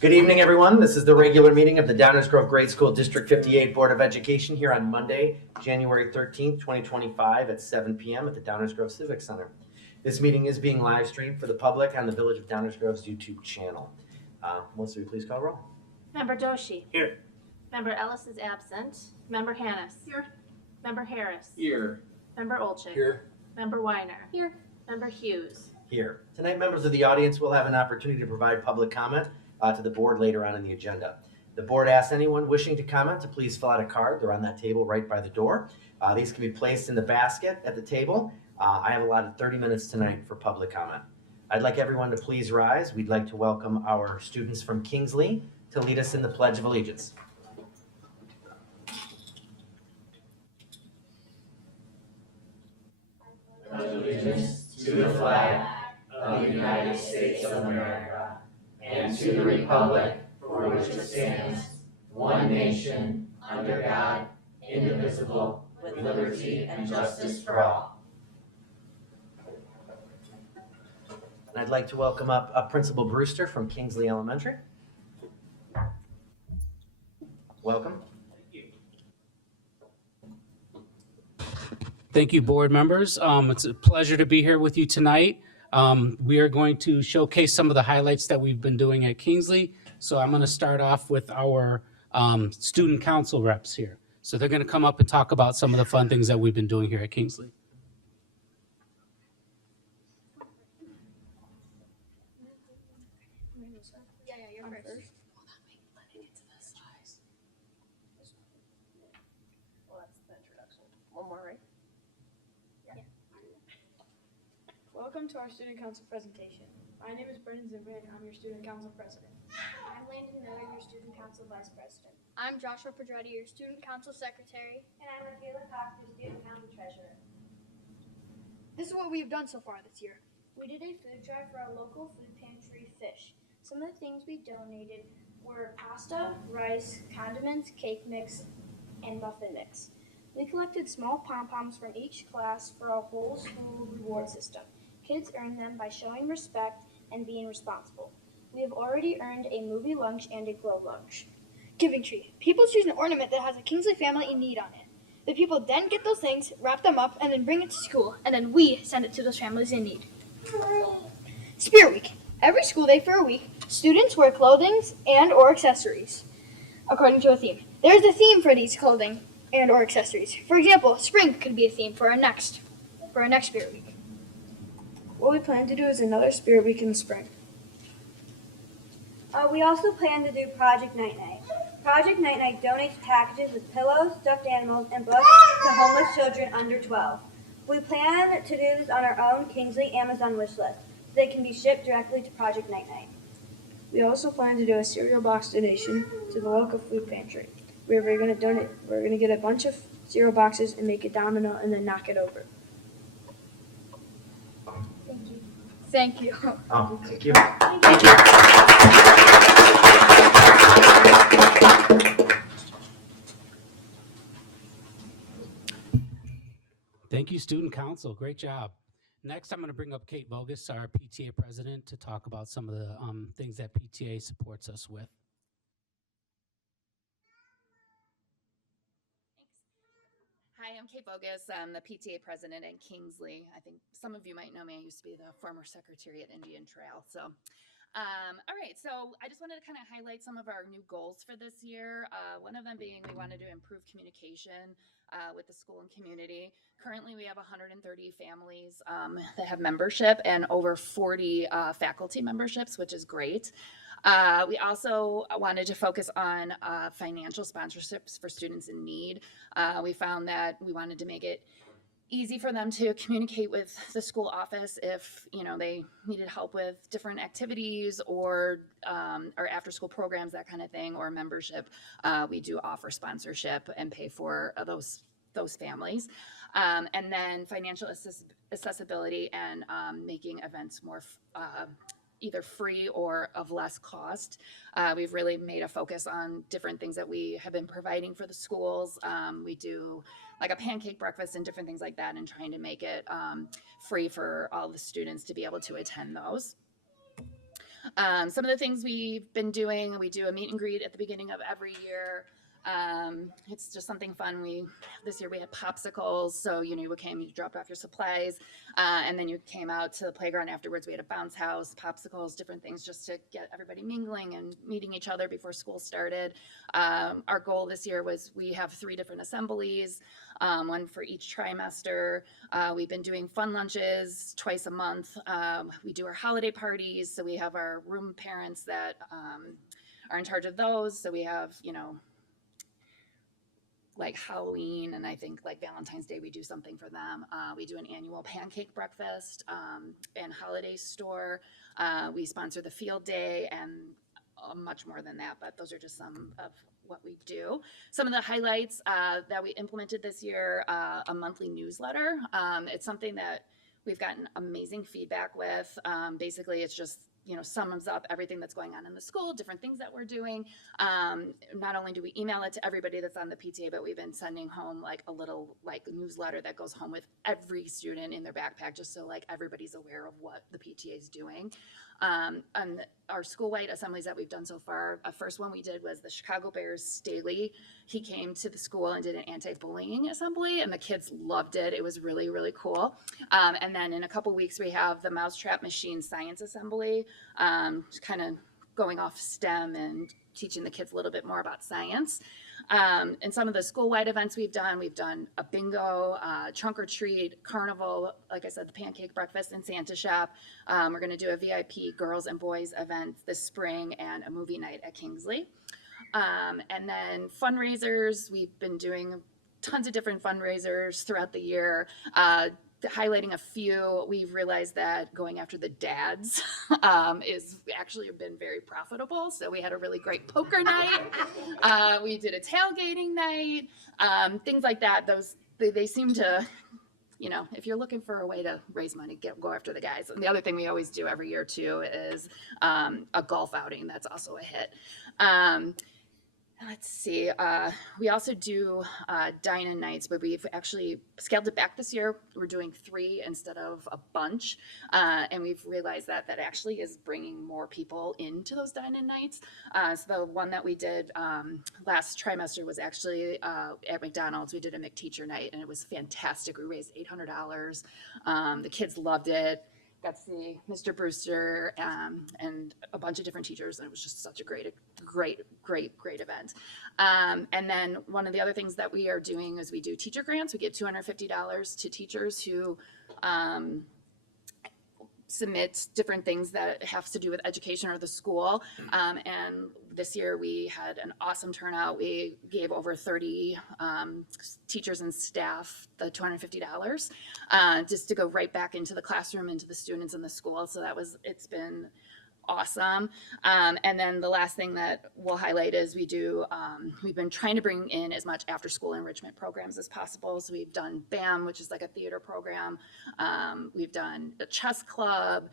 Good evening, everyone. This is the regular meeting of the Downers Grove Grade School District 58 Board of Education here on Monday, January 13th, 2025 at 7 p.m. at the Downers Grove Civic Center. This meeting is being live streamed for the public on the Village of Downers Grove's YouTube channel. Melissa, will you please call roll? Member Doshi. Here. Member Ellis is absent. Member Hannis. Here. Member Harris. Here. Member Olchik. Here. Member Weiner. Here. Member Hughes. Here. Tonight, members of the audience will have an opportunity to provide public comment to the board later on in the agenda. The board asks anyone wishing to comment to please fill out a card. They're on that table right by the door. These can be placed in the basket at the table. I have allotted 30 minutes tonight for public comment. I'd like everyone to please rise. We'd like to welcome our students from Kingsley to lead us in the Pledge of Allegiance. Pledge allegiance to the flag of the United States of America and to the republic for which it stands, one nation, under God, indivisible, with liberty and justice for all. And I'd like to welcome up Principal Brewster from Kingsley Elementary. Welcome. Thank you, board members. It's a pleasure to be here with you tonight. We are going to showcase some of the highlights that we've been doing at Kingsley. So I'm going to start off with our student council reps here. So they're going to come up and talk about some of the fun things that we've been doing here at Kingsley. You're first. Well, that's the introduction. One more, right? Yeah. Welcome to our student council presentation. My name is Brendan Zimmerman, and I'm your student council president. I'm Landon Miller, your student council vice president. I'm Joshua Pedretti, your student council secretary. And I'm Michaela Cox, your student council treasurer. This is what we've done so far this year. We did a food drive for our local food pantry, Fish. Some of the things we donated were pasta, rice, condiments, cake mix, and muffin mix. We collected small pom-poms from each class for a whole school reward system. Kids earn them by showing respect and being responsible. We have already earned a movie lunch and a glow lunch. Giving tree. People choose an ornament that has a Kingsley family in need on it. The people then get those things, wrap them up, and then bring it to school, and then we send it to those families in need. Spirit Week. Every school day for a week, students wear clothing and or accessories according to a theme. There's a theme for these clothing and or accessories. For example, spring could be a theme for our next Spirit Week. What we plan to do is another Spirit Week in the spring. We also plan to do Project Night Night. Project Night Night donates packages with pillows, stuffed animals, and books to homeless children under 12. We plan to do this on our own Kingsley Amazon wish list. They can be shipped directly to Project Night Night. We also plan to do a cereal box donation to the local food pantry. We're going to get a bunch of cereal boxes and make a domino and then knock it over. Thank you. Oh, thank you. Thank you, student council. Great job. Next, I'm going to bring up Kate Vogus, our PTA president, to talk about some of the things that PTA supports us with. Hi, I'm Kate Bogus. I'm the PTA president at Kingsley. I think some of you might know me. I used to be the former secretary at Indian Trail. All right. So I just wanted to kind of highlight some of our new goals for this year. One of them being we wanted to improve communication with the school and community. Currently, we have 130 families that have membership and over 40 faculty memberships, which is great. We also wanted to focus on financial sponsorships for students in need. We found that we wanted to make it easy for them to communicate with the school office if they needed help with different activities or after school programs, that kind of thing, or membership. We do offer sponsorship and pay for those families. And then financial accessibility and making events more either free or of less cost. We've really made a focus on different things that we have been providing for the schools. We do like a pancake breakfast and different things like that, and trying to make it free for all the students to be able to attend those. Some of the things we've been doing, we do a meet and greet at the beginning of every year. It's just something fun. This year we had popsicles. So, you came, you dropped off your supplies, and then you came out to the playground afterwards. We had a bounce house, popsicles, different things just to get everybody mingling and meeting each other before school started. Our goal this year was we have 3 different assemblies, one for each trimester. We've been doing fun lunches twice a month. We do our holiday parties. So we have our room parents that are in charge of those. So we have, like Halloween, and I think like Valentine's Day, we do something for them. We do an annual pancake breakfast and holiday store. We sponsor the field day and much more than that, but those are just some of what we do. Some of the highlights that we implemented this year, a monthly newsletter. It's something that we've gotten amazing feedback with. Basically, it's just sums up everything that's going on in the school, different things that we're doing. Not only do we email it to everybody that's on the PTA, but we've been sending home like a little newsletter that goes home with every student in their backpack, just so everybody's aware of what the PTA is doing. And our school-wide assemblies that we've done so far, first one we did was the Chicago Bears Staley. He came to the school and did an anti-bullying assembly, and the kids loved it. It was really, really cool. And then in a couple weeks, we have the Mousetrap Machine Science Assembly, kind of going off STEM and teaching the kids a little bit more about science. And some of the school-wide events we've done a bingo, trunk or treat, carnival, like I said, the pancake breakfast and Santa shop. We're going to do a VIP girls and boys event this spring and a movie night at Kingsley. And then fundraisers, we've been doing tons of different fundraisers throughout the year. Highlighting a few, we've realized that going after the dads is actually been very profitable. So we had a really great poker night. We did a tailgating night, things like that. They seem to, if you're looking for a way to raise money, go after the guys. And the other thing we always do every year too is a golf outing. That's also a hit. Let's see. We also do dine-in nights, but we've actually scaled it back this year. We're doing 3 instead of a bunch, and we've realized that actually is bringing more people into those dine-in nights. So the one that we did last trimester was actually at McDonald's. We did a McTeacher night, and it was fantastic. We raised $800. The kids loved it. Got to see Mr. Brewster and a bunch of different teachers, and it was just such a great event. And then one of the other things that we are doing is we do teacher grants. We give $250 to teachers who submit different things that have to do with education or the school. And this year we had an awesome turnout. We gave over 30 teachers and staff the $250 just to go right back into the classroom, into the students in the school. So it's been awesome. And then the last thing that we'll highlight is we've been trying to bring in as much after school enrichment programs as possible. So we've done BAM, which is like a theater program. We've done the chess club,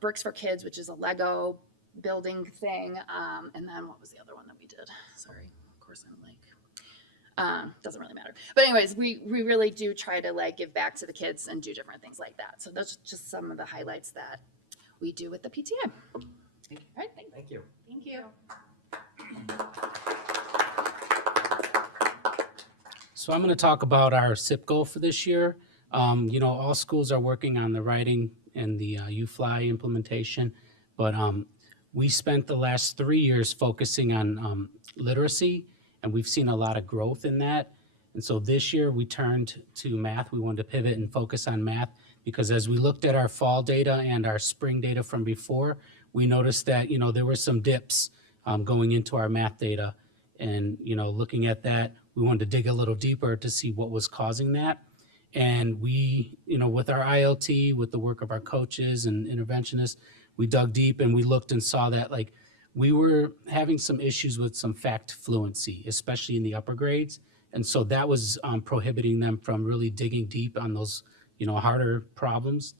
Bricks for Kids, which is a Lego building thing. And then what was the other one that we did? Sorry, of course I'm doesn't really matter. But anyways, we really do try to give back to the kids and do different things like that. So those are just some of the highlights that we do with the PTA. All right, thanks. Thank you. Thank you. So I'm going to talk about our SIP goal for this year. All schools are working on the writing and the UFly implementation, but we spent the last 3 years focusing on literacy, and we've seen a lot of growth in that. And so this year we turned to math. We wanted to pivot and focus on math because as we looked at our fall data and our spring data from before, we noticed that, there were some dips going into our math data. And, looking at that, we wanted to dig a little deeper to see what was causing that. And we, with our ILT, with the work of our coaches and interventionists, we dug deep and we looked and saw that we were having some issues with some fact fluency, especially in the upper grades. And so that was prohibiting them from really digging deep on those, harder problems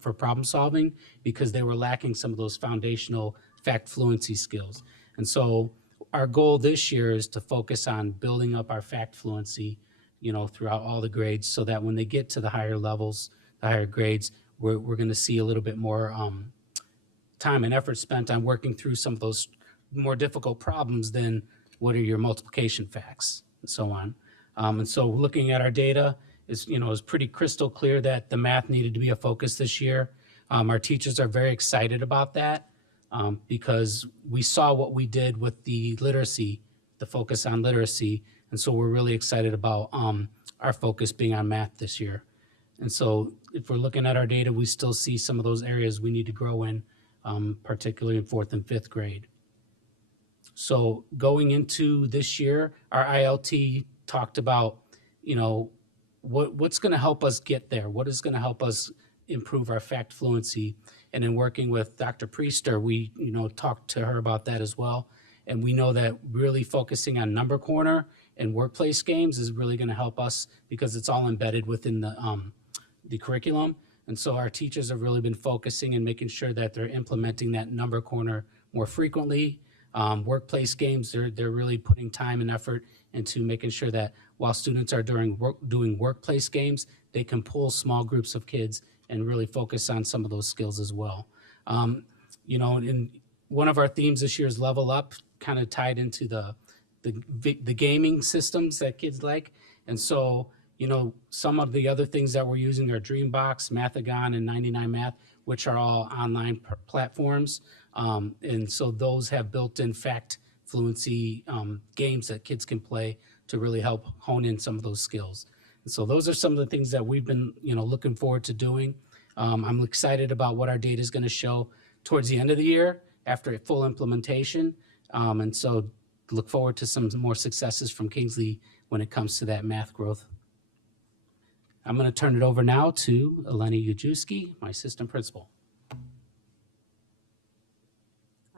for problem solving because they were lacking some of those foundational fact fluency skills. And so our goal this year is to focus on building up our fact fluency, throughout all the grades so that when they get to the higher levels, the higher grades, we're going to see a little bit more time and effort spent on working through some of those more difficult problems than what are your multiplication facts and so on. And so looking at our data is, is pretty crystal clear that the math needed to be a focus this year. Our teachers are very excited about that because we saw what we did with the literacy, the focus on literacy. And so we're really excited about our focus being on math this year. And so if we're looking at our data, we still see some of those areas we need to grow in, particularly in 4th and 5th grade. So going into this year, our ILT talked about, what's going to help us get there? What is going to help us improve our fact fluency? And in working with Dr. Priester, we, talked to her about that as well. And we know that really focusing on Number Corner and workplace games is really going to help us because it's all embedded within the curriculum. And so our teachers have really been focusing and making sure that they're implementing that Number Corner more frequently. Workplace games, they're really putting time and effort into making sure that while students are doing workplace games, they can pull small groups of kids and really focus on some of those skills as well. And one of our themes this year is Level Up, kind of tied into the gaming systems that kids like. And so, some of the other things that we're using are Dreambox, Mathagon, and 99 Math, which are all online platforms. And so those have built-in fact fluency games that kids can play to really help hone in some of those skills. And so those are some of the things that we've been, looking forward to doing. I'm excited about what our data is going to show towards the end of the year after full implementation. And so look forward to some more successes from Kingsley when it comes to that math growth. I'm going to turn it over now to Eleni Ujewski, my assistant principal.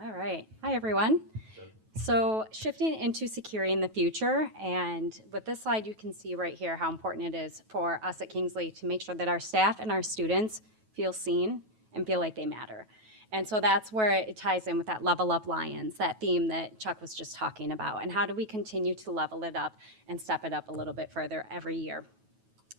All right. Hi, everyone. So shifting into securing the future, and with this slide, you can see right here how important it is for us at Kingsley to make sure that our staff and our students feel seen and feel like they matter. And so that's where it ties in with that Level Up Lions, that theme that Chuck was just talking about, and how do we continue to level it up and step it up a little bit further every year.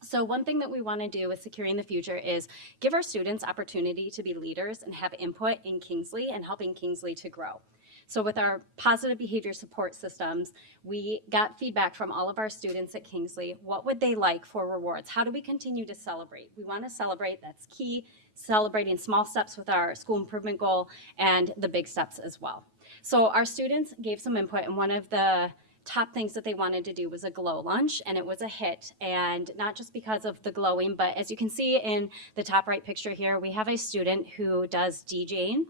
So one thing that we want to do with securing the future is give our students opportunity to be leaders and have input in Kingsley and helping Kingsley to grow. So with our positive behavior support systems, we got feedback from all of our students at Kingsley. What would they like for rewards? How do we continue to celebrate? We want to celebrate, that's key, celebrating small steps with our school improvement goal and the big steps as well. So our students gave some input, and one of the top things that they wanted to do was a glow lunch, and it was a hit. And not just because of the glowing, but as you can see in the top right picture here, we have a student who does DJing,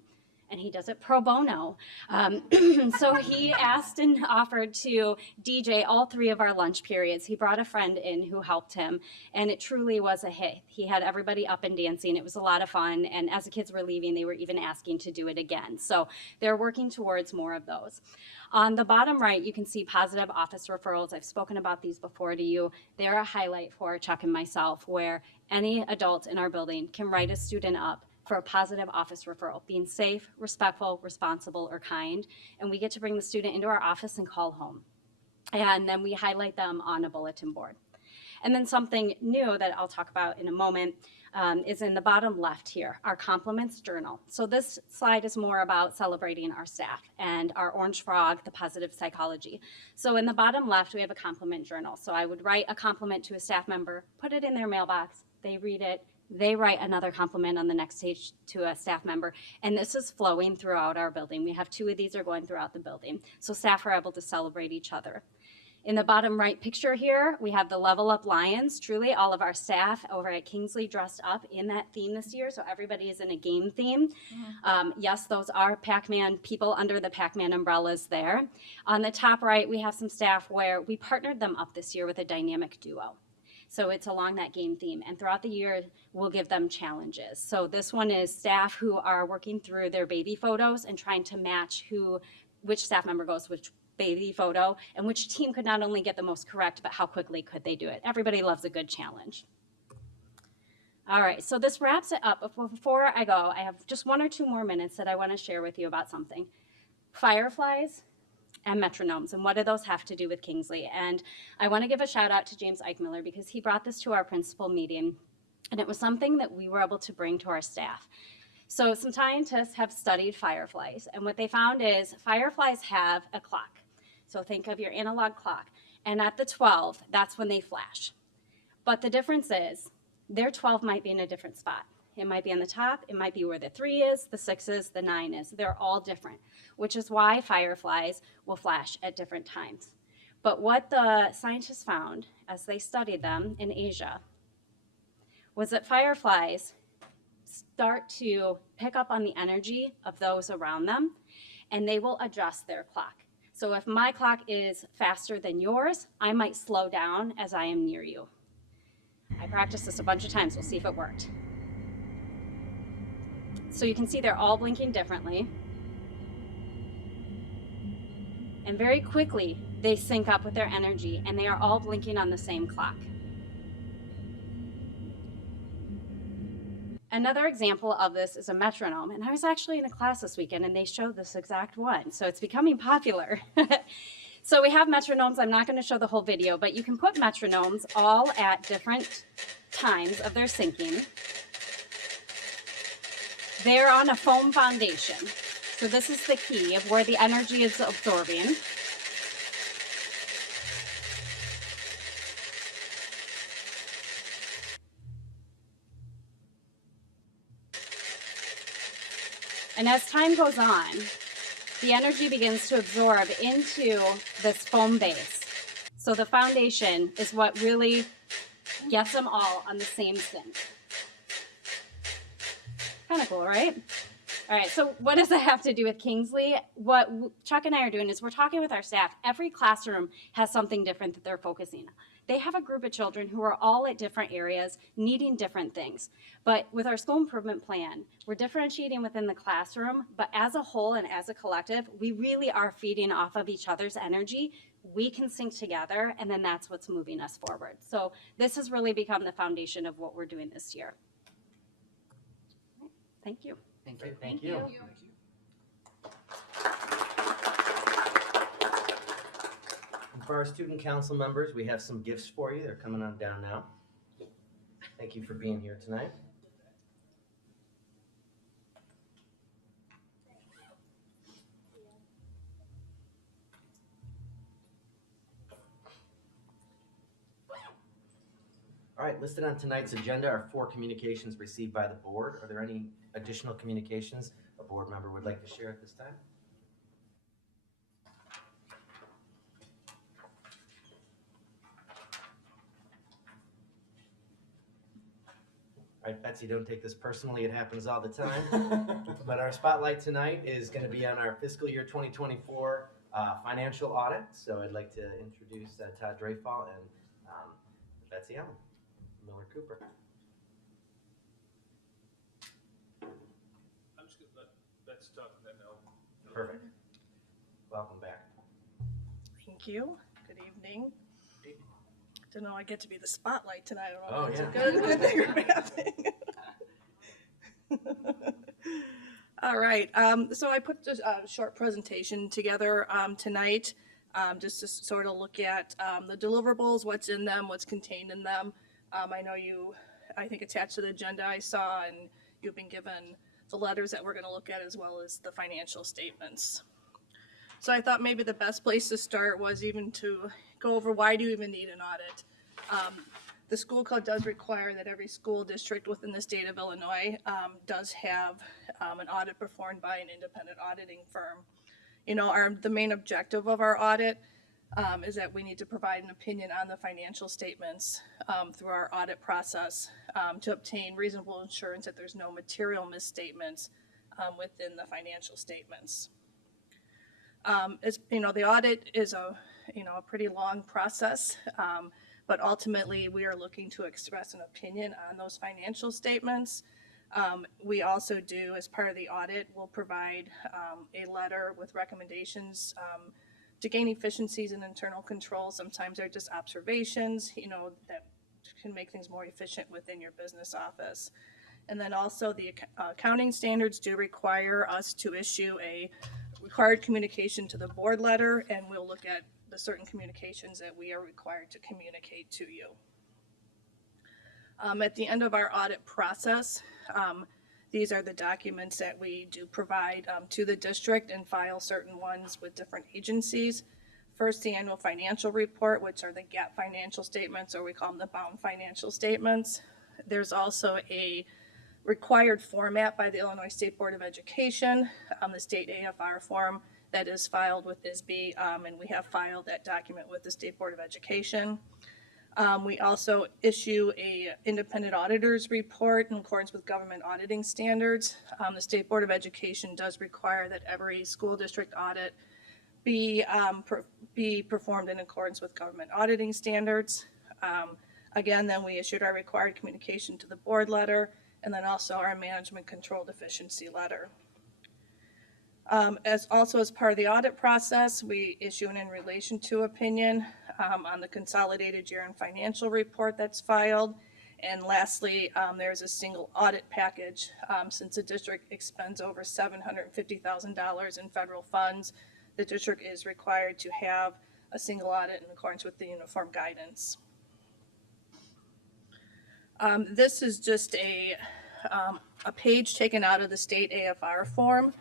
and he does it pro bono. So he asked and offered to DJ all 3 of our lunch periods. He brought a friend in who helped him, and it truly was a hit. He had everybody up and dancing. It was a lot of fun, and as the kids were leaving, they were even asking to do it again. So they're working towards more of those. On the bottom right, you can see positive office referrals. I've spoken about these before to you. They're a highlight for Chuck and myself, where any adult in our building can write a student up for a positive office referral, being safe, respectful, responsible, or kind. And we get to bring the student into our office and call home. And then we highlight them on a bulletin board. And then something new that I'll talk about in a moment is in the bottom left here, our compliments journal. So this slide is more about celebrating our staff and our Orange Frog, the positive psychology. So in the bottom left, we have a compliment journal. So I would write a compliment to a staff member, put it in their mailbox, they read it, they write another compliment on the next page to a staff member, and this is flowing throughout our building. We have 2 of these are going throughout the building, so staff are able to celebrate each other. In the bottom right picture here, we have the Level Up Lions. Truly, all of our staff over at Kingsley dressed up in that theme this year, so everybody is in a game theme. Yes, those are Pac-Man people under the Pac-Man umbrellas there. On the top right, we have some staff where we partnered them up this year with a dynamic duo. So it's along that game theme, and throughout the year, we'll give them challenges. So this one is staff who are working through their baby photos and trying to match which staff member goes which baby photo, and which team could not only get the most correct, but how quickly could they do it. Everybody loves a good challenge. All right, so this wraps it up. Before I go, I have just 1 or 2 more minutes that I want to share with you about something. Fireflies and metronomes, and what do those have to do with Kingsley? And I want to give a shout out to James Eichmiller because he brought this to our principal meeting, and it was something that we were able to bring to our staff. So some scientists have studied fireflies, and what they found is fireflies have a clock. So think of your analog clock, and at the 12, that's when they flash. But the difference is their 12 might be in a different spot. It might be on the top, it might be where the 3 is, the 6 is, the 9 is. They're all different, which is why fireflies will flash at different times. But what the scientists found as they studied them in Asia was that fireflies start to pick up on the energy of those around them, and they will adjust their clock. So if my clock is faster than yours, I might slow down as I am near you. I practiced this a bunch of times. We'll see if it worked. So you can see they're all blinking differently. And very quickly, they sync up with their energy, and they are all blinking on the same clock. Another example of this is a metronome, and I was actually in a class this weekend and they showed this exact one, so it's becoming popular. So we have metronomes. I'm not going to show the whole video, but you can put metronomes all at different times of their syncing. They're on a foam foundation, so this is the key of where the energy is absorbing. And as time goes on, the energy begins to absorb into this foam base. So the foundation is what really gets them all on the same sync. Kind of cool, right? All right, so what does that have to do with Kingsley? What Chuck and I are doing is we're talking with our staff. Every classroom has something different that they're focusing on. They have a group of children who are all at different areas, needing different things. But with our school improvement plan, we're differentiating within the classroom, but as a whole and as a collective, we really are feeding off of each other's energy. We can sync together, and then that's what's moving us forward. So this has really become the foundation of what we're doing this year. Thank you. Thank you. And for our student council members, we have some gifts for you. They're coming on down now. Thank you for being here tonight. All right, listed on tonight's agenda are 4 communications received by the board. Are there any additional communications a board member would like to share at this time? All right, Betsy, don't take this personally. It happens all the time. But our spotlight tonight is going to be on our fiscal year 2024 financial audit. So I'd like to introduce Todd Dreyfall and Betsy Allen, Miller Cooper. I'm just going to let Betsy talk and then I'll. Perfect. Welcome back. Thank you. Good evening. Don't know I get to be the spotlight tonight. I don't know Oh, if yeah. that's a good thing or bad thing. All right. So I put this short presentation together tonight just to sort of look at the deliverables, what's in them, what's contained in them. I know I think attached to the agenda I saw, and you've been given the letters that we're going to look at as well as the financial statements. So I thought maybe the best place to start was even to go over why do you even need an audit. The school code does require that every school district within the state of Illinois does have an audit performed by an independent auditing firm. You know, the main objective of our audit is that we need to provide an opinion on the financial statements through our audit process to obtain reasonable assurance that there's no material misstatements within the financial statements. As you know, the audit is a pretty long process, but ultimately we are looking to express an opinion on those financial statements. We also do, as part of the audit, we'll provide a letter with recommendations to gain efficiencies in internal control. Sometimes they're just observations, that can make things more efficient within your business office. And then also the accounting standards do require us to issue a required communication to the board letter, and we'll look at the certain communications that we are required to communicate to you. At the end of our audit process, These are the documents that we do provide to the district and file certain ones with different agencies. First, the annual financial report, which are the GAAP financial statements, or we call them the bound financial statements. There's also a required format by the Illinois State Board of Education, the state AFR form that is filed with ISB, and we have filed that document with the State Board of Education. We also issue a independent auditor's report in accordance with government auditing standards. The State Board of Education does require that every school district audit be performed in accordance with government auditing standards. Again, then we issued our required communication to the board letter, and then also our management control deficiency letter. As part of the audit process, we issue an in relation to opinion on the consolidated year-end financial report that's filed. And lastly, there's a single audit package. Since the district expends over $750,000 in federal funds, the district is required to have a single audit in accordance with the uniform guidance. This is just a page taken out of the state AFR form.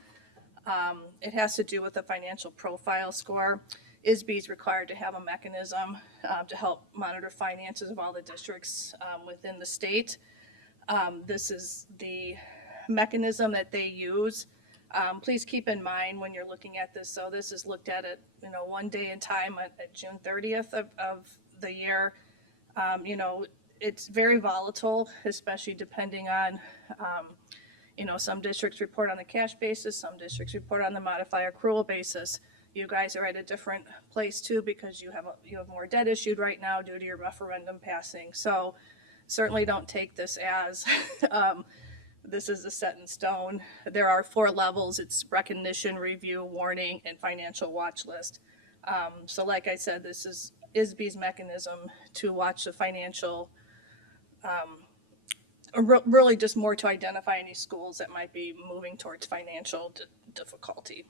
It has to do with the financial profile score. ISB is required to have a mechanism to help monitor finances of all the districts within the state. This is the mechanism that they use. Please keep in mind when you're looking at this, so this is looked at one day in time at June 30th of the year. It's very volatile, especially depending on some districts report on the cash basis, some districts report on the modified accrual basis. You guys are at a different place too because you have more debt issued right now due to your referendum passing. So certainly don't take this as this is a set in stone. There are 4 levels. It's recognition, review, warning, and financial watch list. So like I said, this is ISB's mechanism to watch the financial really just more to identify any schools that might be moving towards financial difficulty.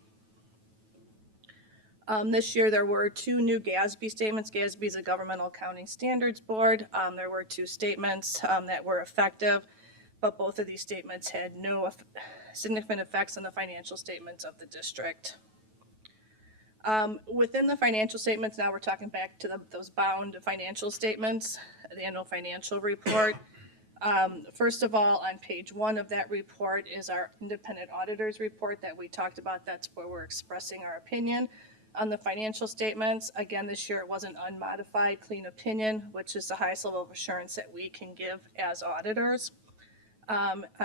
This year there were 2 new GASB statements. GASB is a governmental accounting standards board. There were 2 statements that were effective, but both of these statements had no significant effects on the financial statements of the district. Within the financial statements, now we're talking back to those bound financial statements, the annual financial report. First of all, on page 1 of that report is our independent auditor's report that we talked about. That's where we're expressing our opinion on the financial statements. Again, this year it was an unmodified clean opinion, which is the highest level of assurance that we can give as auditors.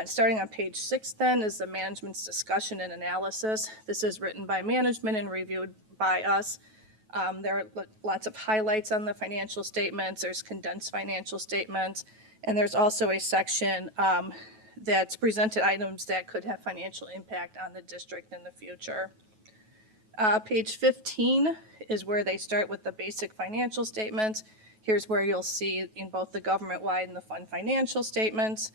Starting on page 6 then is the management's discussion and analysis. This is written by management and reviewed by us. There are lots of highlights on the financial statements. There's condensed financial statements. And there's also a section that's presented items that could have financial impact on the district in the future. Page 15 is where they start with the basic financial statements. Here's where you'll see in both the government-wide and the fund financial statements,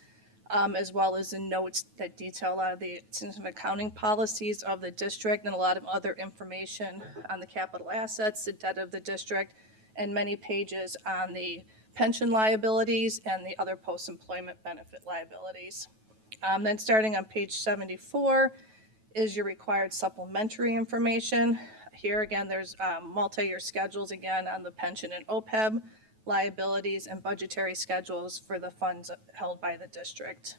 as well as in notes that detail a lot of the accounting policies of the district and a lot of other information on the capital assets, the debt of the district, and many pages on the pension liabilities and the other post-employment benefit liabilities. Then starting on page 74 is your required supplementary information. Here again, there's multi-year schedules again on the pension and OPEB liabilities and budgetary schedules for the funds held by the district.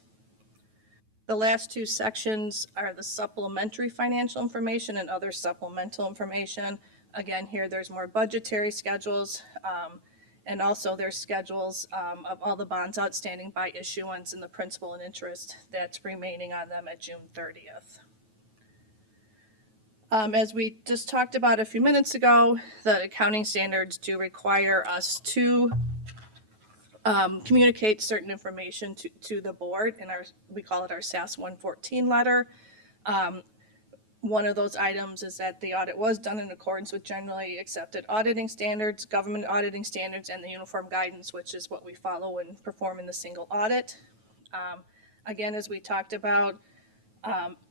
The last 2 sections are the supplementary financial information and other supplemental information. Again, here there's more budgetary schedules, and also there's schedules of all the bonds outstanding by issuance and the principal and interest that's remaining on them at June 30th. As we just talked about a few minutes ago, the accounting standards do require us to communicate certain information to the board, and we call it our SAS 114 letter. One of those items is that the audit was done in accordance with generally accepted auditing standards, government auditing standards, and the uniform guidance, which is what we follow when performing the single audit. Again, as we talked about,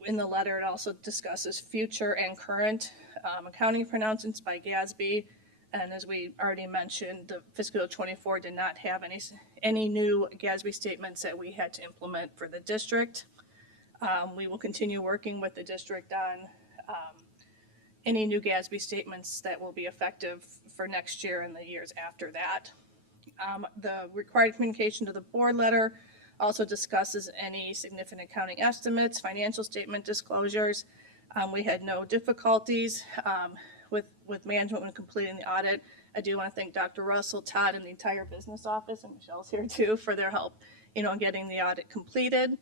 in the letter, it also discusses future and current accounting pronouncements by GASB. And as we already mentioned, the fiscal year 24 did not have any new GASB statements that we had to implement for the district. We will continue working with the district on any new GASB statements that will be effective for next year and the years after that. The required communication to the board letter also discusses any significant accounting estimates, financial statement disclosures. We had no difficulties with management when completing the audit. I do want to thank Dr. Russell, Todd, and the entire business office, and Michelle's here too, for their help, in getting the audit completed.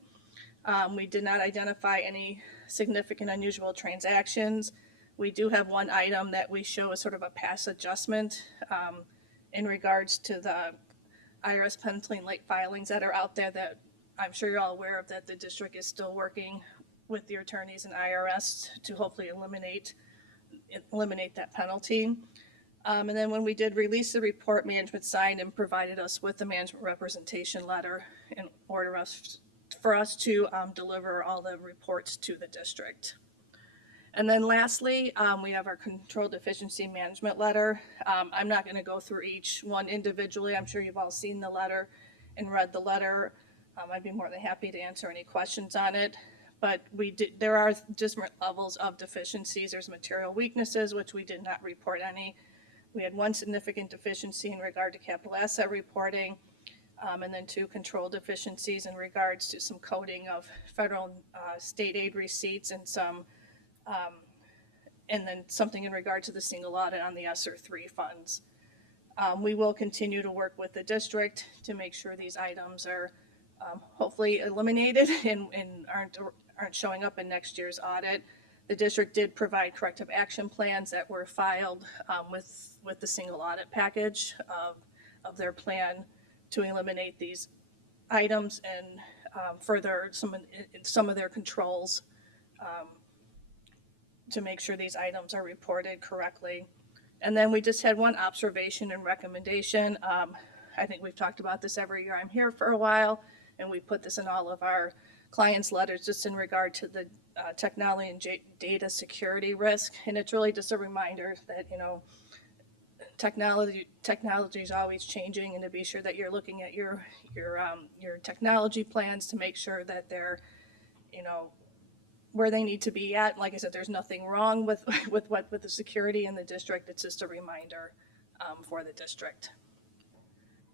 We did not identify any significant unusual transactions. We do have one item that we show as sort of a past adjustment in regards to the IRS pending late filings that are out there that I'm sure you're all aware of, that the district is still working with the attorneys and IRS to hopefully eliminate that penalty. And then when we did release the report, management signed and provided us with the management representation letter in order for us to deliver all the reports to the district. And then lastly, we have our control deficiency management letter. I'm not going to go through each one individually. I'm sure you've all seen the letter and read the letter. I'd be more than happy to answer any questions on it. But there are different levels of deficiencies. There's material weaknesses, which we did not report any. We had one significant deficiency in regard to capital asset reporting, and then 2 control deficiencies in regards to some coding of federal state aid receipts and some and then something in regard to the single audit on the ESSER 3 funds. We will continue to work with the district to make sure these items are hopefully eliminated and aren't showing up in next year's audit. The district did provide corrective action plans that were filed with the single audit package of their plan to eliminate these items and further some of their controls to make sure these items are reported correctly. And then we just had one observation and recommendation. I think we've talked about this every year I'm here for a while, and we put this in all of our clients' letters just in regard to the technology and data security risk. And it's really just a reminder that, technology is always changing, and to be sure that you're looking at your technology plans to make sure that they're, where they need to be at. Like I said, there's nothing wrong with the security in the district. It's just a reminder for the district.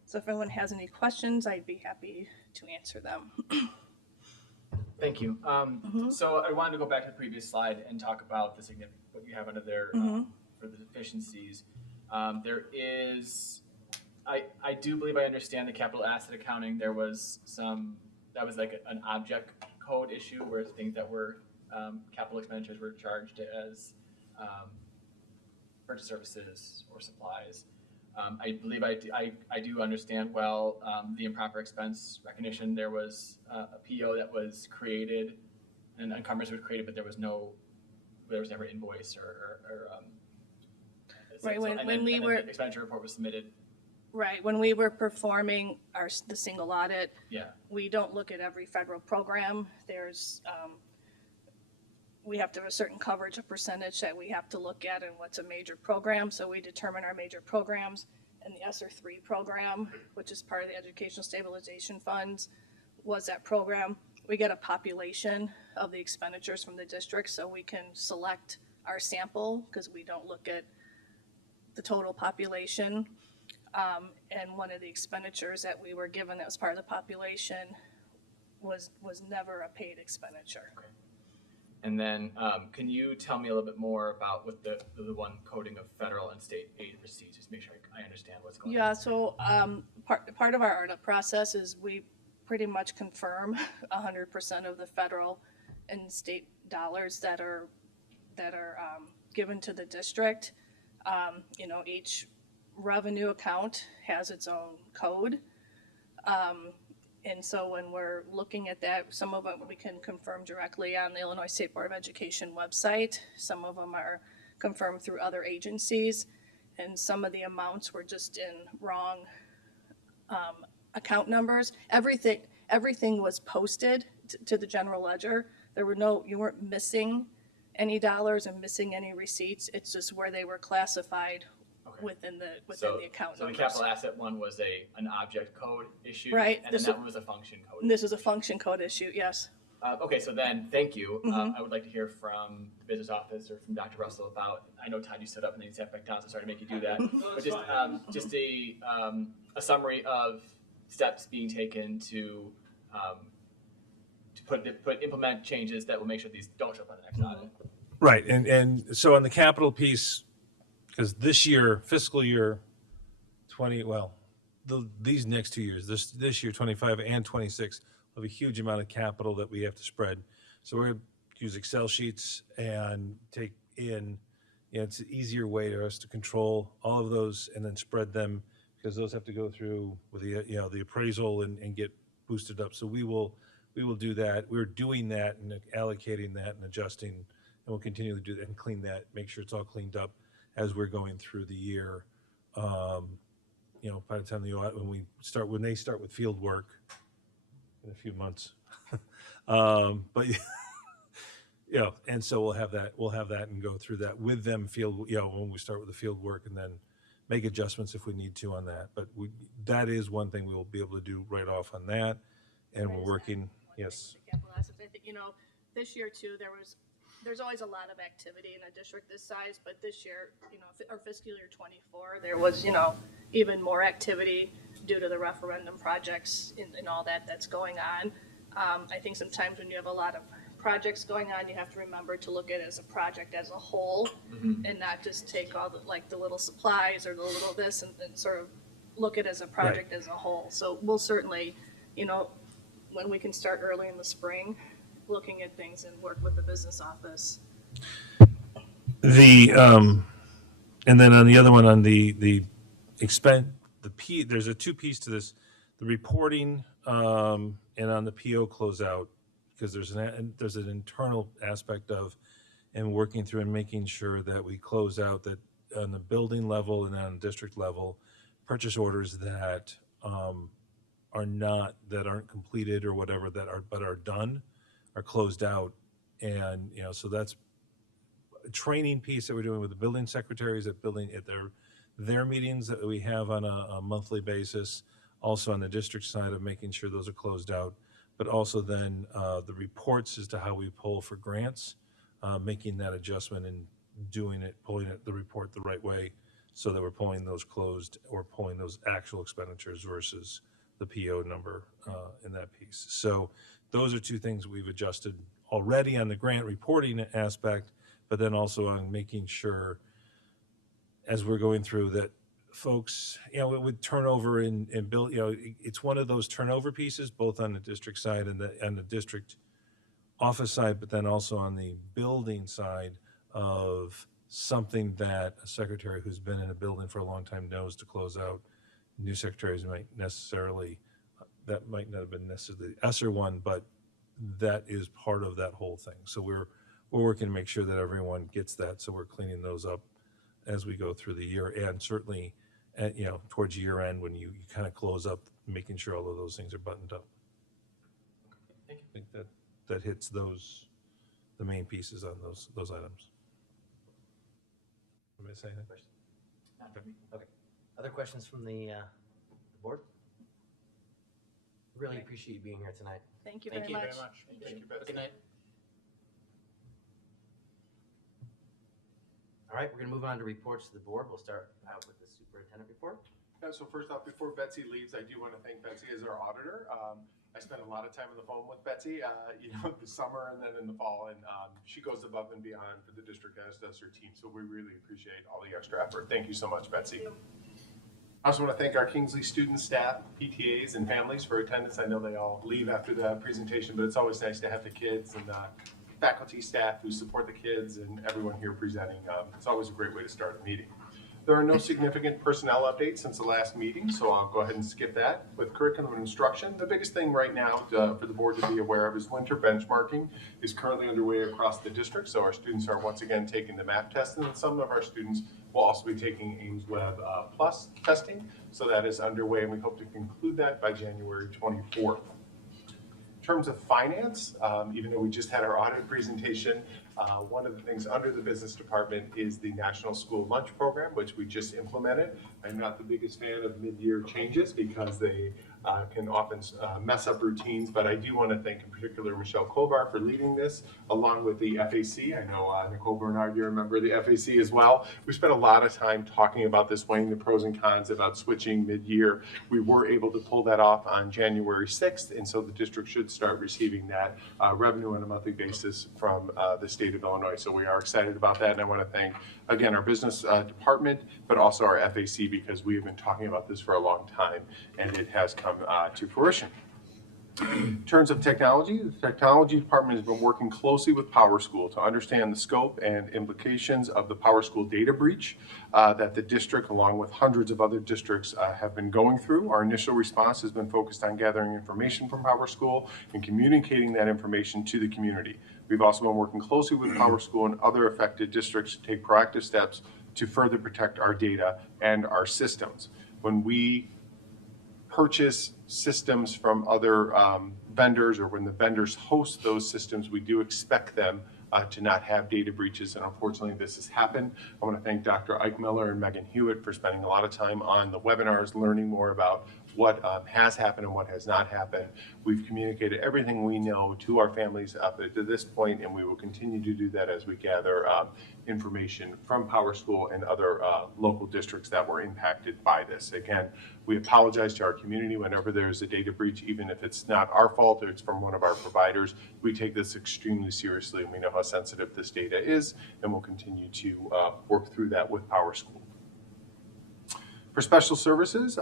So if anyone has any questions, I'd be happy to answer them. Thank you. So I wanted to go back to the previous slide and talk about the significant, what you have under there for the deficiencies. There is, I do believe I understand the capital asset accounting. There was that was like an object code issue where things that were capital expenditures were charged as purchase services or supplies. I believe I do understand well the improper expense recognition. There was a PO that was created, and encumbrance was created, but there was never invoice or right, when the expenditure report was submitted. Right, when we were performing the single audit, Yeah. we don't look at every federal program. There's we have to have a certain coverage, a percentage that we have to look at and what's a major program. So we determine our major programs, and the ESSER 3 program, which is part of the Educational Stabilization Funds, was that program. We get a population of the expenditures from the district, so we can select our sample because we don't look at the total population. And one of the expenditures that we were given that was part of the population was never a paid expenditure. Okay. And then can you tell me a little bit more about what the one coding of federal and state aid receipts, just make sure I understand what's going on? Yeah, so part of our audit process is we pretty much confirm 100% of the federal and state dollars that are given to the district. Each revenue account has its own code. And so when we're looking at that, some of them we can confirm directly on the Illinois State Board of Education website. Some of them are confirmed through other agencies. And some of the amounts were just in wrong account numbers. Everything was posted to the general ledger. You weren't missing any dollars and missing any receipts. It's just where they were classified within the account numbers. So the capital asset one was an object code issue, right? And then that one was a function code. This is a function code issue, yes. Okay, so then, thank you. Mhm. I would like to hear from the business office or from Dr. Russell about, I know Todd, you stood up and then you sat back down, so sorry to make you do that. But just a summary of steps being taken to implement changes that will make sure these don't show up on the next audit. Right, and so on the capital piece, because this year, fiscal year 20, these next 2 years, this year 25 and 26, have a huge amount of capital that we have to spread. So we're going to use Excel sheets and take in, it's an easier way for us to control all of those and then spread them, because those have to go through with the appraisal and get boosted up. So we will do that. We're doing that and allocating that and adjusting, and we'll continue to do that and clean that, make sure it's all cleaned up as we're going through the year. By the time when they start with field work in a few months, and so we'll have that and go through that with them when we start with the field work, and then make adjustments if we need to on that. But that is one thing we will be able to do right off on that, and we're working. Yes. I think, this year too, there's always a lot of activity in a district this size, but this year, our fiscal year 24, there was, even more activity due to the referendum projects and all that's going on. I think sometimes when you have a lot of projects going on, you have to remember to look at it as a project as a whole, and not just take all the little supplies or the little this and sort of look at it as a project as a whole. So we'll certainly, when we can start early in the spring, looking at things and work with the business office. And then on the other one, on the expense, there's a two piece to this, the reporting, and on the PO closeout, because there's an internal aspect of, and working through and making sure that we close out that on the building level and on district level, purchase orders that aren't completed or whatever but are done, are closed out. And so that's a training piece that we're doing with the building secretaries at their meetings that we have on a monthly basis, also on the district side of making sure those are closed out, but also then the reports as to how we pull for grants, making that adjustment and pulling the report the right way, so that we're pulling those closed or pulling those actual expenditures versus the PO number in that piece. So those are two things we've adjusted already on the grant reporting aspect, but then also on making sure as we're going through that folks, with turnover and build, it's one of those turnover pieces, both on the district side and the district office side, but then also on the building side of something that a secretary who's been in a building for a long time knows to close out. New secretaries that might not have been necessarily the ESSER one, but that is part of that whole thing. So we're working to make sure that everyone gets that. So we're cleaning those up as we go through the year, and certainly towards year end when you kind of close up, making sure all of those things are buttoned up. Thank you. I think that hits the main pieces on those items. Am I saying that? Not from me. Okay. Other questions from the board? Really appreciate you being here tonight. Thank you Thank very you much. very much. Thank you, Betsy. Good night. All right, we're going to move on to reports to the board. We'll start out with the superintendent report. Yeah, so first off, before Betsy leaves, I do want to thank Betsy as our auditor. I spent a lot of time on the phone with Betsy, the summer and then in the fall, and she goes above and beyond for the district, as does her team. So we really appreciate all the extra effort. Thank you so much, Betsy. I also want to thank our Kingsley students, staff, PTAs, and families for attendance. I know they all leave after the presentation, but it's always nice to have the kids and faculty, staff who support the kids, and everyone here presenting. It's always a great way to start a meeting. There are no significant personnel updates since the last meeting, so I'll go ahead and skip that. With curriculum and instruction, the biggest thing right now for the board to be aware of is winter benchmarking is currently underway across the district. So our students are once again taking the MAP test, and some of our students will also be taking Ames Web Plus testing. So that is underway, and we hope to conclude that by January 24th. In terms of finance, even though we just had our audit presentation, one of the things under the business department is the National School Lunch Program, which we just implemented. I'm not the biggest fan of mid-year changes because they can often mess up routines, but I do want to thank in particular Michelle Kovar for leading this, along with the FAC. I know Nicole Bernard, you're a member of the FAC as well. We spent a lot of time talking about this, weighing the pros and cons about switching mid-year. We were able to pull that off on January 6th, and so the district should start receiving that revenue on a monthly basis from the state of Illinois. So we are excited about that, and I want to thank, again, our business department, but also our FAC, because we have been talking about this for a long time, and it has come to fruition. In terms of technology, the technology department has been working closely with PowerSchool to understand the scope and implications of the PowerSchool data breach that the district, along with hundreds of other districts, have been going through. Our initial response has been focused on gathering information from PowerSchool and communicating that information to the community. We've also been working closely with PowerSchool and other affected districts to take proactive steps to further protect our data and our systems. When we purchase systems from other vendors, or when the vendors host those systems, we do expect them to not have data breaches, and unfortunately this has happened. I want to thank Dr. Ike Miller and Megan Hewitt for spending a lot of time on the webinars, learning more about what has happened and what has not happened. We've communicated everything we know to our families up to this point, and we will continue to do that as we gather information from PowerSchool and other local districts that were impacted by this. Again, we apologize to our community whenever there's a data breach, even if it's not our fault or it's from one of our providers. We take this extremely seriously, and we know how sensitive this data is, and we'll continue to work through that with PowerSchool. For special services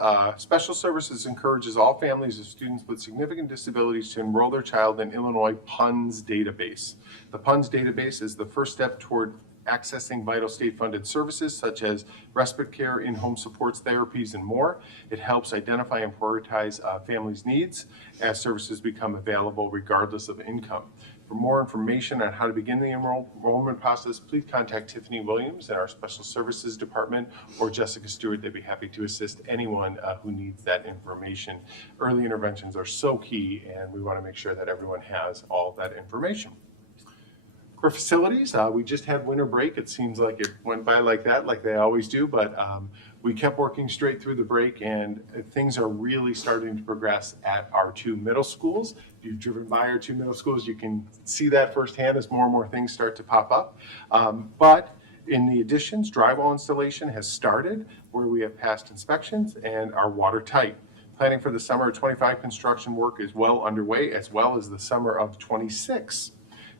encourages all families of students with significant disabilities to enroll their child in Illinois PUNS database. The PUNS database is the first step toward accessing vital state-funded services such as respite care, in-home supports, therapies, and more. It helps identify and prioritize families' needs as services become available regardless of income. For more information on how to begin the enrollment process, please contact Tiffany Williams in our Special Services Department or Jessica Stewart. They'd be happy to assist anyone who needs that information. Early interventions are so key, and we want to make sure that everyone has all that information. For facilities, we just had winter break. It seems like it went by like that, like they always do, but we kept working straight through the break, and things are really starting to progress at our two middle schools. If you've driven by our two middle schools, you can see that firsthand as more and more things start to pop up. But in the additions, drywall installation has started, where we have passed inspections and are watertight. Planning for the summer of 25 construction work is well underway, as well as the summer of 26.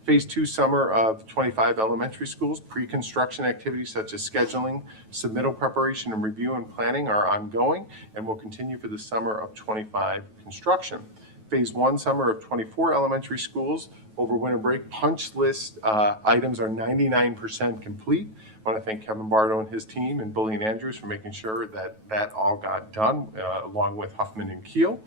Phase 2 summer of 25 elementary schools, pre-construction activities such as scheduling, submittal preparation, and review and planning are ongoing and will continue for the summer of 25 construction. Phase 1 summer of 24 elementary schools over winter break, punch list items are 99% complete. I want to thank Kevin Bardo and his team and Bully and Andrews for making sure that that all got done, along with Huffman and Keel.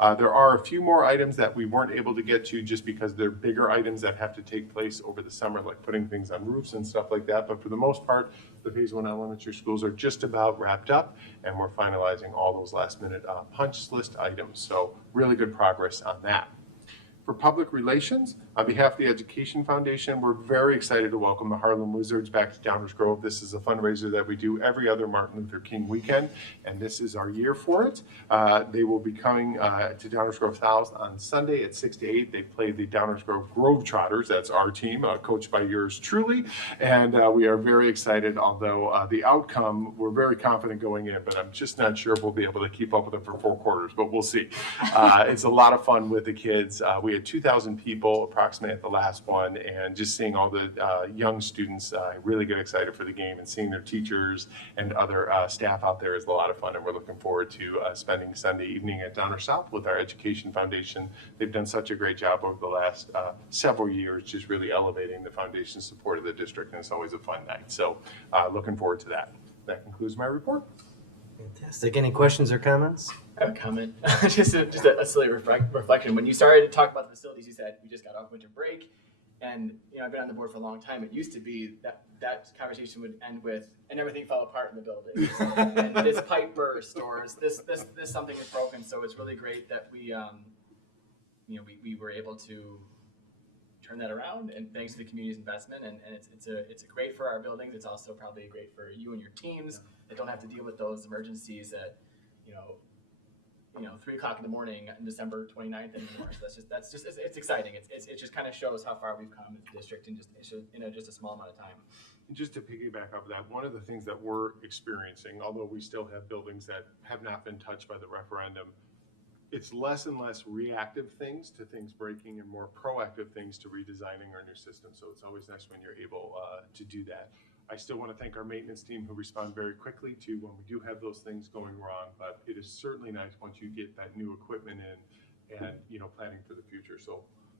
There are a few more items that we weren't able to get to just because they're bigger items that have to take place over the summer, like putting things on roofs and stuff like that. But for the most part, the Phase 1 elementary schools are just about wrapped up, and we're finalizing all those last minute punch list items. So really good progress on that. For public relations, on behalf of the Education Foundation, we're very excited to welcome the Harlem Wizards back to Downers Grove. This is a fundraiser that we do every other Martin Luther King weekend, and this is our year for it. They will be coming to Downers Grove South on Sunday at 6 to 8. They play the Downers Grove Trotters. That's our team, coached by yours truly, and we are very excited, although the outcome, we're very confident going in, but I'm just not sure if we'll be able to keep up with it for 4 quarters, but we'll see. It's a lot of fun with the kids. We had 2,000 people approximately at the last one, and just seeing all the young students really get excited for the game, and seeing their teachers and other staff out there is a lot of fun, and we're looking forward to spending Sunday evening at Downers South with our Education Foundation. They've done such a great job over the last several years, just really elevating the foundation's support of the district, and it's always a fun night. So looking forward to that. That concludes my report. Fantastic. Any questions or comments? I have a comment, just a silly reflection. When you started to talk about the facilities, you said we just got off winter break, and I've been on the board for a long time. It used to be that conversation would end with, and everything fell apart in the building, and this pipe burst, or this something is broken. So it's really great that we were able to turn that around, and thanks to the community's investment, and it's great for our buildings. It's also probably great for you and your teams that don't have to deal with those emergencies that 3 o'clock in the morning on December 29th anymore. So it's exciting. It just kind of shows how far we've come as a district in just a small amount of time. And just to piggyback off of that, one of the things that we're experiencing, although we still have buildings that have not been touched by the referendum, it's less and less reactive things to things breaking and more proactive things to redesigning our new system. So it's always nice when you're able to do that. I still want to thank our maintenance team who respond very quickly to when we do have those things going wrong, but it is certainly nice once you get that new equipment in and, planning for the future.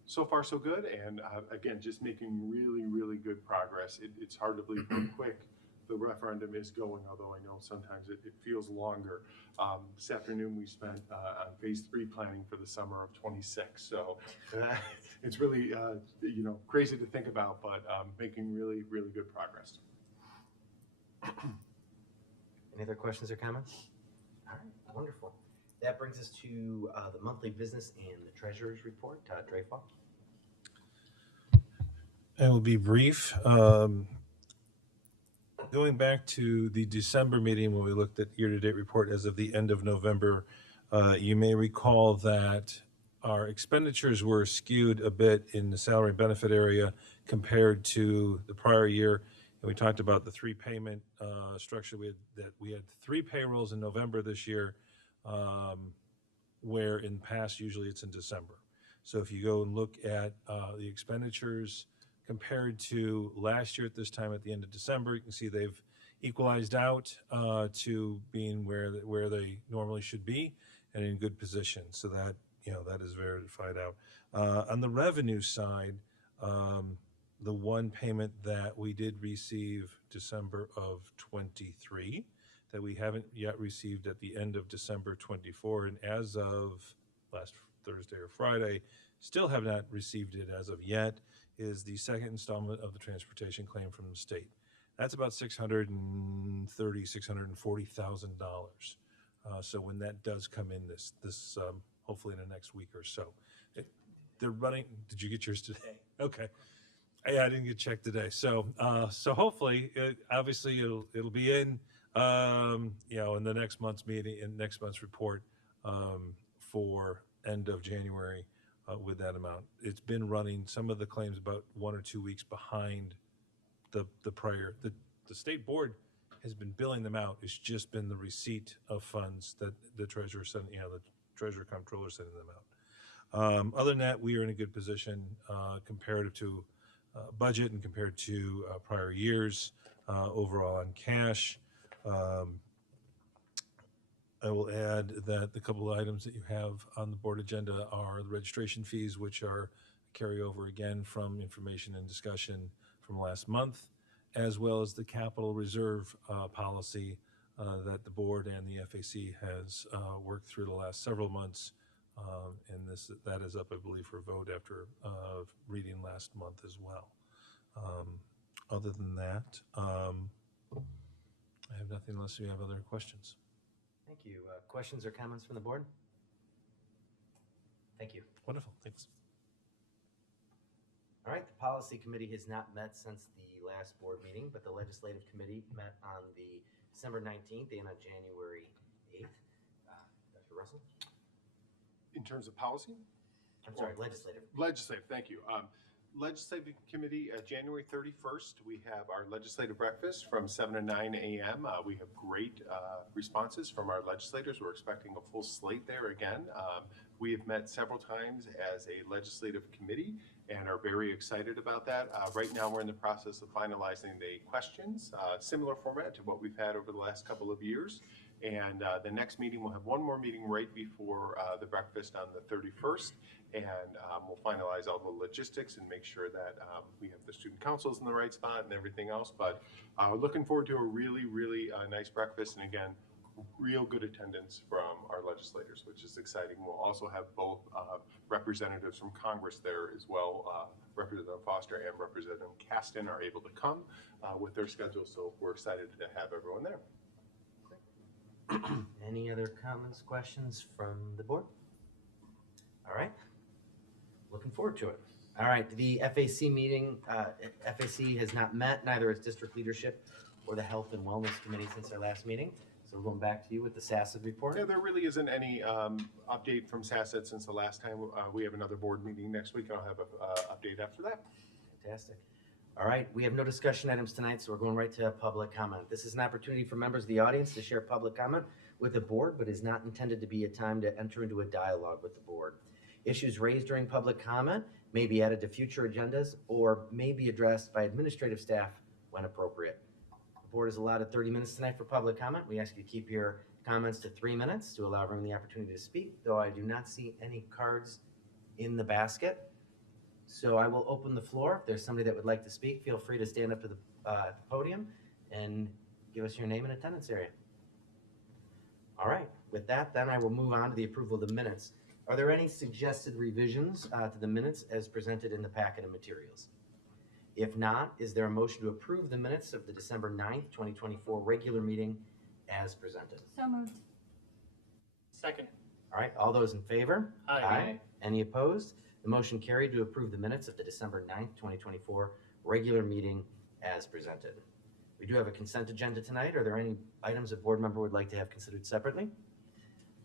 So far so good. And again, just making really, really good progress. It's hard to believe how quick the referendum is going, although I know sometimes it feels longer. This afternoon we spent on phase 3 planning for the summer of 26. So it's really, crazy to think about, but making really, really good progress. Any other questions or comments? All right, wonderful. That brings us to the monthly business and the treasurer's report. Dreyfus. I will be brief. Going back to the December meeting when we looked at year-to-date report as of the end of November, you may recall that our expenditures were skewed a bit in the salary and benefit area compared to the prior year. And we talked about the 3 payment structure. We had 3 payrolls in November this year, where in the past usually it's in December. So if you go and look at the expenditures compared to last year at this time at the end of December, you can see they've equalized out to being where they normally should be and in good position. So that that is verified out. On the revenue side, the one payment that we did receive December of 23 that we haven't yet received at the end of December 24, and as of last Thursday or Friday, still have not received it as of yet, is the second installment of the transportation claim from the state. That's about $640,000. So when that does come in this hopefully in the next week or so. They're running, did you get yours today? Okay. Yeah, I didn't get checked today. So hopefully, obviously it'll be in, in the next month's meeting, in next month's report for end of January with that amount. It's been running some of the claims about 1 or 2 weeks behind the prior. The state board has been billing them out. It's just been the receipt of funds that the treasurer sent, the treasurer comptroller sending them out. Other than that, we are in a good position comparative to budget and compared to prior years overall on cash. I will add that the couple of items that you have on the board agenda are the registration fees, which are carryover again from information and discussion from last month, as well as the capital reserve policy that the board and the FAC has worked through the last several months. And that is up, I believe, for a vote after reading last month as well. Other than that, I have nothing unless you have other questions. Thank you. Questions or comments from the board? Thank you. Wonderful, thanks. All right, the policy committee has not met since the last board meeting, but the legislative committee met on the December 19th and on January 8th. Dr. Russell? In terms of policy? I'm sorry, legislative. Legislative, thank you. Legislative Committee, January 31st, we have our legislative breakfast from 7 to 9 a.m. We have great responses from our legislators. We're expecting a full slate there again. We have met several times as a legislative committee and are very excited about that. Right now, we're in the process of finalizing the questions, similar format to what we've had over the last couple of years. And the next meeting, we'll have one more meeting right before the breakfast on the 31st. And we'll finalize all the logistics and make sure that we have the student councils in the right spot and everything else. But looking forward to a really, really nice breakfast. And again, real good attendance from our legislators, which is exciting. We'll also have both representatives from Congress there as well. Representative Foster and Representative Kasten are able to come with their schedule. So we're excited to have everyone there. Any other comments, questions from the board? All right. Looking forward to it. All right, the FAC meeting, FAC has not met, neither has district leadership or the Health and Wellness Committee since our last meeting. So we're going back to you with the SACID report. Yeah, there really isn't any update from SACID since the last time. We have another board meeting next week, and I'll have an update after that. Fantastic. All right, we have no discussion items tonight, so we're going right to public comment. This is an opportunity for members of the audience to share public comment with the board, but is not intended to be a time to enter into a dialogue with the board. Issues raised during public comment may be added to future agendas or may be addressed by administrative staff when appropriate. The board is allotted 30 minutes tonight for public comment. We ask you to keep your comments to 3 minutes to allow everyone the opportunity to speak, though I do not see any cards in the basket. So I will open the floor. If there's somebody that would like to speak, feel free to stand up to the podium and give us your name and attendance area. All right, with that, then I will move on to the approval of the minutes. Are there any suggested revisions to the minutes as presented in the packet of materials? If not, is there a motion to approve the minutes of the December 9th, 2024 regular meeting as presented? So moved. Second. All right, all those in favor? Aye. Any opposed? The motion carried to approve the minutes of the December 9th, 2024 regular meeting as presented. We do have a consent agenda tonight. Are there any items a board member would like to have considered separately?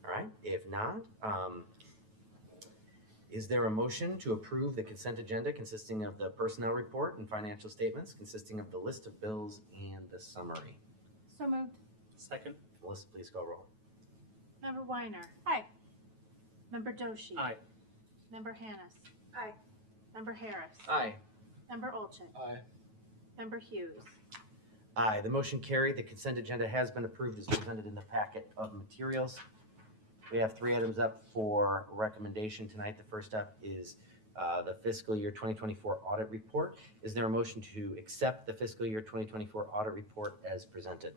All right, if not, is there a motion to approve the consent agenda consisting of the personnel report and financial statements consisting of the list of bills and the summary? So moved. Second. Melissa, please call roll. Member Weiner. Aye. Member Doshi. Aye. Member Hannis. Aye. Member Harris. Aye. Member Olchek. Aye. Member Hughes. Aye, the motion carried. The consent agenda has been approved as presented in the packet of materials. We have 3 items up for recommendation tonight. The first up is the fiscal year 2024 audit report. Is there a motion to accept the fiscal year 2024 audit report as presented?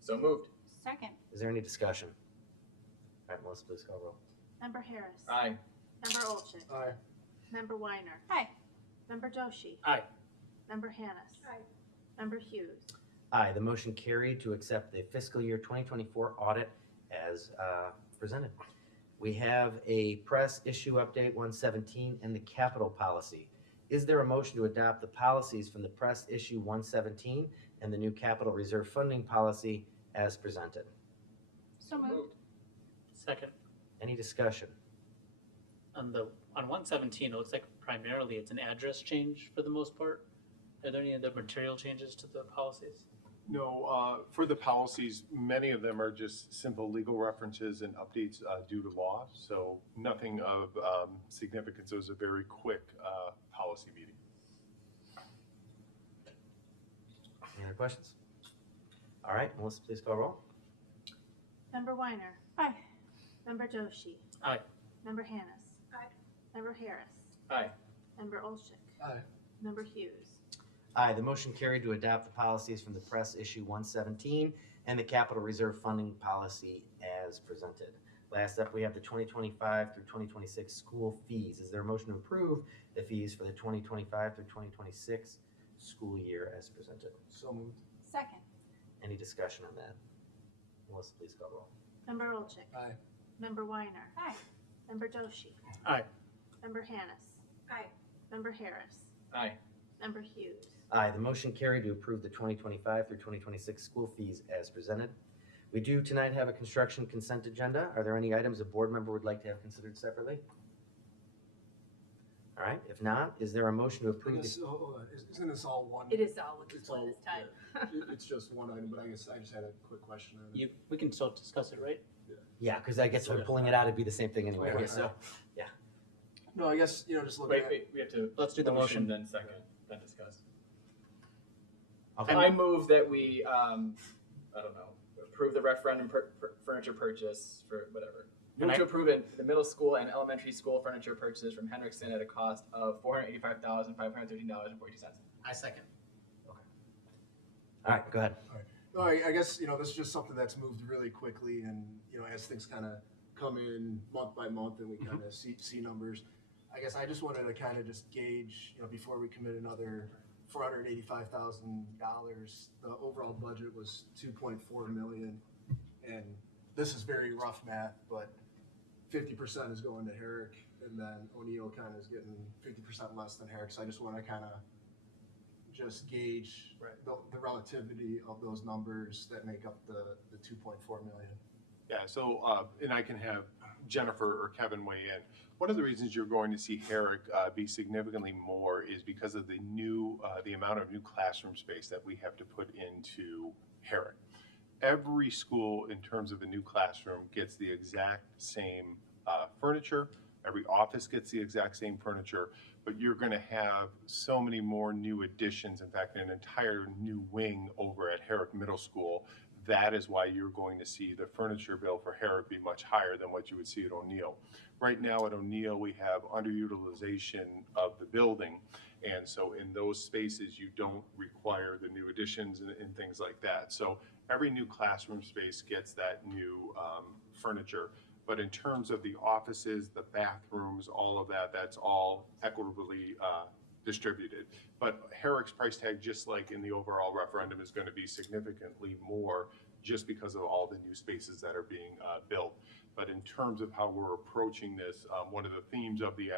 So moved. Second. Is there any discussion? All right, Melissa, please call roll. Member Harris. Aye. Member Olchek. Aye. Member Weiner. Aye. Member Doshi. Aye. Member Hannis. Aye. Member Hughes. Aye, the motion carried to accept the fiscal year 2024 audit as presented. We have a press issue update 117 and the capital policy. Is there a motion to adopt the policies from the press issue 117 and the new capital reserve funding policy as presented? So moved. Second. Any discussion? On 117, it looks like primarily it's an address change for the most part. Are there any other material changes to the policies? No, for the policies, many of them are just simple legal references and updates due to law, so nothing of significance. It was a very quick policy meeting. Any other questions? All right, Melissa, please call roll. Member Weiner. Aye. Member Doshi. Aye. Member Hannis. Aye. Member Harris. Aye. Member Olchek. Aye. Member Hughes. Aye, the motion carried to adopt the policies from the press issue 117 and the capital reserve funding policy as presented. Last up, we have the 2025 through 2026 school fees. Is there a motion to approve the fees for the 2025 through 2026 school year as presented? So moved. Second. Any discussion on that? Melissa, please call roll. Member Olchek. Aye. Member Weiner. Aye. Member Doshi. Aye. Member Hannis. Aye. Member Harris. Aye. Member Hughes. Aye, the motion carried to approve the 2025 through 2026 school fees as presented. We do tonight have a construction consent agenda. Are there any items a board member would like to have considered separately? All right, if not, is there a motion to approve? Isn't this all one? It is all It's just one all- this time. It's just one item, but I guess I just had a quick question on it. We can still discuss it, right? Yeah, because I guess we're pulling it out, it'd be the same thing anyway, I guess so. No, I guess, just looking Wait, at. wait, we have to. Let's do the motion, then second, then discuss. Okay. I move that we, I don't know, approve the referendum furniture purchase for whatever. Move to approve the middle school and elementary school furniture purchases from Hendrickson at a cost of $485,513.42. I second. All right, go ahead. No, I guess, this is just something that's moved really quickly and, as things kind of come in month by month and we kind of see numbers. I guess I just wanted to kind of just gauge, before we commit another $485,000, the overall budget was $2.4 million. And this is very rough math, but 50% is going to Herrick, and then O'Neill kind of is getting 50% less than Herrick. So I just want to kind of just gauge the relativity of those numbers that make up the 2.4 million. Yeah, so, and I can have Jennifer or Kevin weigh in. One of the reasons you're going to see Herrick be significantly more is because of the amount of new classroom space that we have to put into Herrick. Every school, in terms of a new classroom, gets the exact same furniture. Every office gets the exact same furniture, but you're going to have so many more new additions. In fact, an entire new wing over at Herrick Middle School. That is why you're going to see the furniture bill for Herrick be much higher than what you would see at O'Neill. Right now at O'Neill, we have underutilization of the building. And so in those spaces, you don't require the new additions and things like that. So every new classroom space gets that new furniture. But in terms of the offices, the bathrooms, all of that, that's all equitably distributed. But Herrick's price tag, just like in the overall referendum, is going to be significantly more just because of all the new spaces that are being built. But in terms of how we're approaching this, one of the themes of the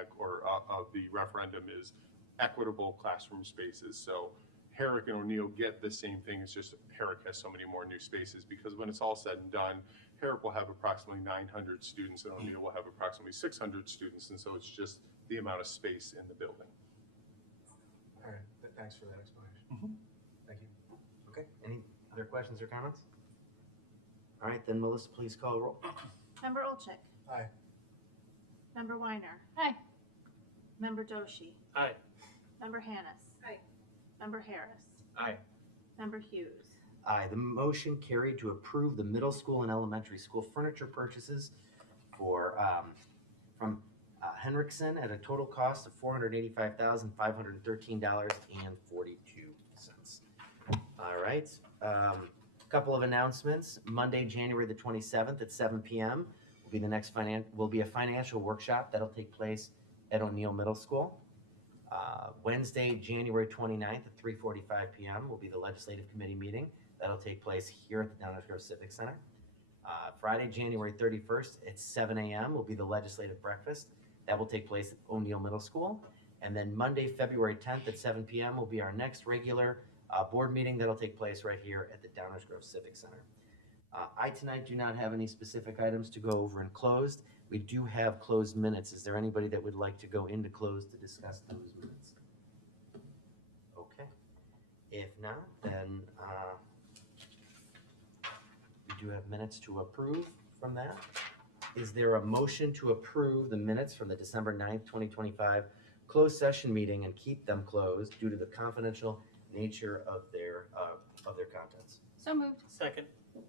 referendum is equitable classroom spaces. So Herrick and O'Neill get the same thing. It's just Herrick has so many more new spaces, because when it's all said and done, Herrick will have approximately 900 students and O'Neill will have approximately 600 students. And so it's just the amount of space in the building. All right, thanks for that explanation. Thank you. Okay, any other questions or comments? All right, then Melissa, please call the roll. Member Olchek. Aye. Member Weiner. Aye. Member Doshi. Aye. Member Hannis. Aye. Member Harris. Aye. Member Hughes. Aye, the motion carried to approve the middle school and elementary school furniture purchases for, from Henriksen at a total cost of $485,513.42. All right, couple of announcements. Monday, January the 27th at 7 p.m. will be the next a financial workshop that'll take place at O'Neill Middle School. Wednesday, January 29th at 3:45 p.m. will be the legislative committee meeting. That'll take place here at the Downers Grove Civic Center. Friday, January 31st at 7 a.m. will be the legislative breakfast. That will take place at O'Neill Middle School. And then Monday, February 10th at 7 p.m. will be our next regular board meeting. That'll take place right here at the Downers Grove Civic Center. I tonight do not have any specific items to go over in closed. We do have closed minutes. Is there anybody that would like to go into closed to discuss those minutes? Okay. If not, then we do have minutes to approve from that. Is there a motion to approve the minutes from the December 9th, 2025 closed session meeting and keep them closed due to the confidential nature of their contents? So moved. Second.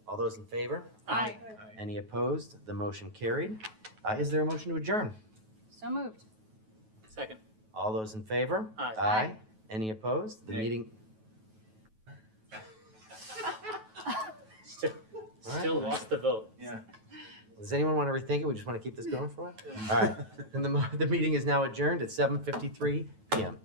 All those in favor? Aye. Any opposed? The motion carried. Is there a motion to adjourn? So moved. Second. All those in favor? Aye. Aye. Any opposed? The meeting. Still lost the vote. Yeah. Does anyone want to rethink it? We just want to keep this going for a while? All right. Then the meeting is now adjourned at 7:53 p.m.